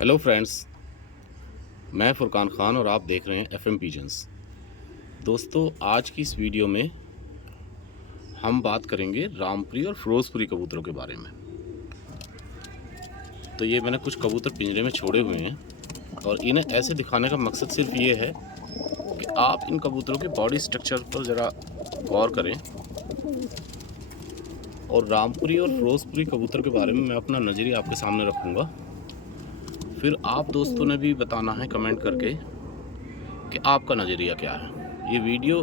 Hello friends, मैं फुरकान ख़ान और आप देख रहे हैं एफएम पिजन्स। दोस्तों, आज की इस वीडियो में हम बात करेंगे रामपुरी और फिरोजपुरी कबूतरों के बारे में। तो ये मैंने कुछ कबूतर पिंजरे में छोड़े हुए हैं और इन्हें ऐसे दिखाने का मकसद सिर्फ ये है कि आप इन कबूतरों के बॉडी स्ट्रक्चर पर ज़रा गौर करें और रामपुरी और फिरोजपुरी कबूतर के बारे में मैं अपना नज़रिया आपके सामने रखूँगा। फिर आप दोस्तों ने भी बताना है कमेंट करके कि आपका नज़रिया क्या है। ये वीडियो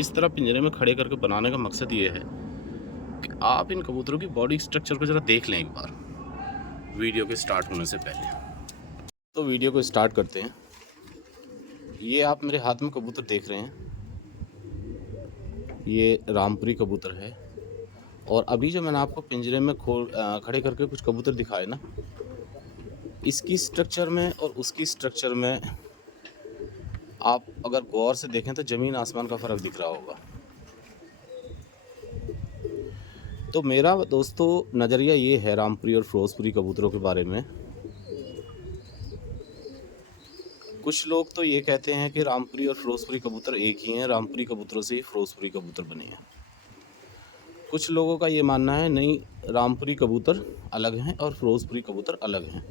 इस तरह पिंजरे में खड़े करके बनाने का मकसद ये है कि आप इन कबूतरों की बॉडी स्ट्रक्चर को ज़रा देख लें एक बार वीडियो के स्टार्ट होने से पहले। तो वीडियो को स्टार्ट करते हैं। ये आप मेरे हाथ में कबूतर देख रहे हैं, ये रामपुरी कबूतर है। और अभी जो मैंने आपको पिंजरे में खड़े करके कुछ कबूतर दिखाए ना, इसकी स्ट्रक्चर में और उसकी स्ट्रक्चर में आप अगर गौर से देखें तो ज़मीन आसमान का फ़र्क दिख रहा होगा। तो मेरा दोस्तों नज़रिया ये है रामपुरी और फिरोजपुरी कबूतरों के बारे में। कुछ लोग तो ये कहते हैं कि रामपुरी और फिरोजपुरी कबूतर एक ही हैं, रामपुरी कबूतरों से ही फिरोजपुरी कबूतर बने हैं। कुछ लोगों का ये मानना है नहीं, रामपुरी कबूतर अलग हैं और फिरोजपुरी कबूतर अलग हैं।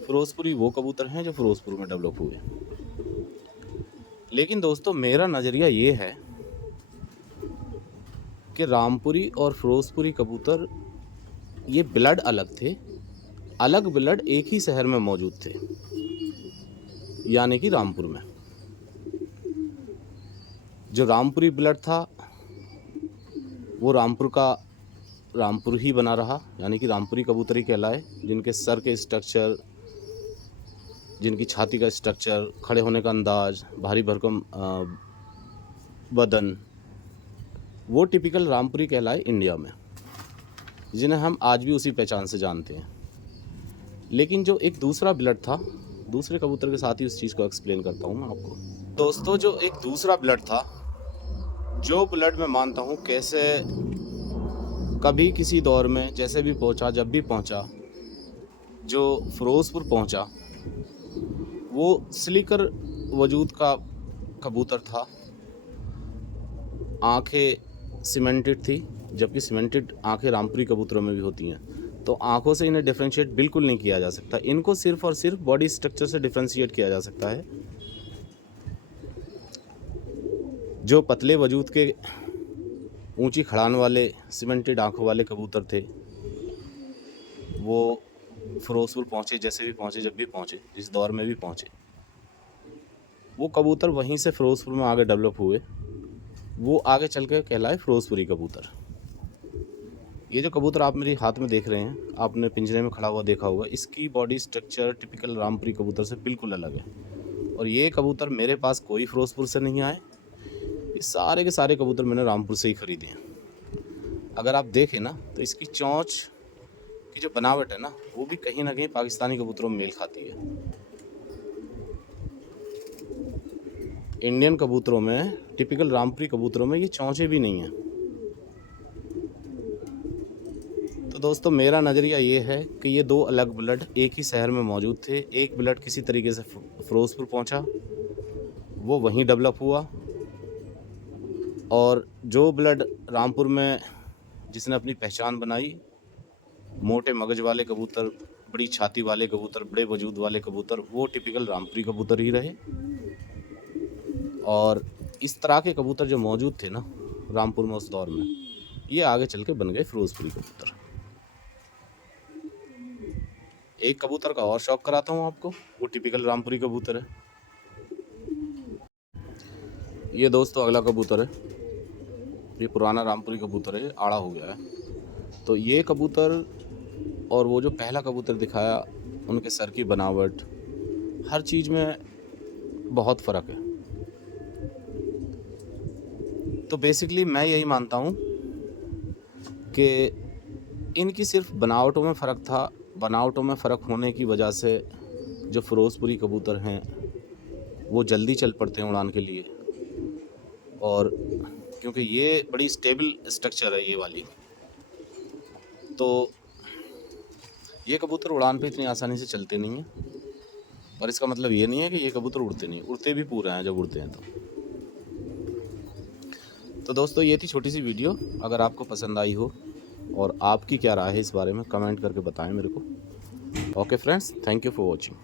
फिरोजपुरी वो कबूतर हैं जो फिरोजपुर में डेवलप हुए। लेकिन दोस्तों, मेरा नज़रिया ये है कि रामपुरी और फिरोजपुरी कबूतर ये ब्लड अलग थे, अलग ब्लड एक ही शहर में मौजूद थे, यानी कि रामपुर में। जो रामपुरी ब्लड था वो रामपुर ही बना रहा, यानी कि रामपुरी कबूतर ही कहलाए, जिनके सर के स्ट्रक्चर, जिनकी छाती का स्ट्रक्चर, खड़े होने का अंदाज, भारी भरकम बदन, वो टिपिकल रामपुरी कहलाए इंडिया में, जिन्हें हम आज भी उसी पहचान से जानते हैं। लेकिन जो एक दूसरा ब्लड था, दूसरे कबूतर के साथ ही उस चीज़ को एक्सप्लेन करता हूँ मैं आपको। दोस्तों, जो एक दूसरा ब्लड था, जो ब्लड मैं मानता हूँ कैसे कभी किसी दौर में जैसे भी पहुँचा, जब भी पहुँचा, जो फिरोजपुर पहुँचा, वो स्लीकर वजूद का कबूतर था। आँखें सीमेंटेड थी, जबकि सीमेंटेड आँखें रामपुरी कबूतरों में भी होती हैं। तो आँखों से इन्हें डिफ्रेंशिएट बिल्कुल नहीं किया जा सकता। इनको सिर्फ और सिर्फ बॉडी स्ट्रक्चर से डिफ्रेंशिएट किया जा सकता है। जो पतले वजूद के ऊंची खड़ान वाले सीमेंटेड आँखों वाले कबूतर थे, वो फिरोजपुर पहुँचे, जैसे भी पहुँचे, जब भी पहुँचे, जिस दौर में भी पहुँचे, वो कबूतर वहीं से फिरोजपुर में आगे डेवलप हुए। वो आगे चल के कहलाए फिरोजपुरी कबूतर। ये जो कबूतर आप मेरे हाथ में देख रहे हैं, आपने पिंजरे में खड़ा हुआ देखा होगा, इसकी बॉडी स्ट्रक्चर टिपिकल रामपुरी कबूतर से बिल्कुल अलग है। और ये कबूतर मेरे पास कोई फिरोजपुर से नहीं आए, ये सारे के सारे कबूतर मैंने रामपुर से ही ख़रीदे हैं। अगर आप देखें ना, तो इसकी चोंच की जो बनावट है ना, वो भी कहीं ना कहीं पाकिस्तानी कबूतरों में मेल खाती है। इंडियन कबूतरों में, टिपिकल रामपुरी कबूतरों में ये चोंचें भी नहीं हैं। तो दोस्तों, मेरा नज़रिया ये है कि ये दो अलग ब्लड एक ही शहर में मौजूद थे। एक ब्लड किसी तरीके से फिरोजपुर पहुंचा, वो वहीं डेवलप हुआ, और जो ब्लड रामपुर में जिसने अपनी पहचान बनाई, मोटे मगज वाले कबूतर, बड़ी छाती वाले कबूतर, बड़े वजूद वाले कबूतर, वो टिपिकल रामपुरी कबूतर ही रहे। और इस तरह के कबूतर जो मौजूद थे ना रामपुर में उस दौर में, ये आगे चल के बन गए फिरोजपुरी कबूतर। एक कबूतर का और शौक कराता हूँ आपको, वो टिपिकल रामपुरी कबूतर है। ये दोस्तों अगला कबूतर है, ये पुराना रामपुरी कबूतर है, आड़ा हो गया है। तो ये कबूतर और वो जो पहला कबूतर दिखाया, उनके सर की बनावट, हर चीज़ में बहुत फ़र्क है। तो बेसिकली मैं यही मानता हूँ कि इनकी सिर्फ बनावटों में फ़र्क था। बनावटों में फ़र्क होने की वजह से जो फिरोजपुरी कबूतर हैं वो जल्दी चल पड़ते हैं उड़ान के लिए, और क्योंकि ये बड़ी स्टेबल स्ट्रक्चर है ये वाली, तो ये कबूतर उड़ान पे इतनी आसानी से चलते नहीं हैं। पर इसका मतलब ये नहीं है कि ये कबूतर उड़ते नहीं, उड़ते भी पूरे हैं जब उड़ते हैं तो दोस्तों ये थी छोटी सी वीडियो। अगर आपको पसंद आई हो और आपकी क्या राय है इस बारे में कमेंट करके बताएं मेरे को। Okay friends, thank you for watching.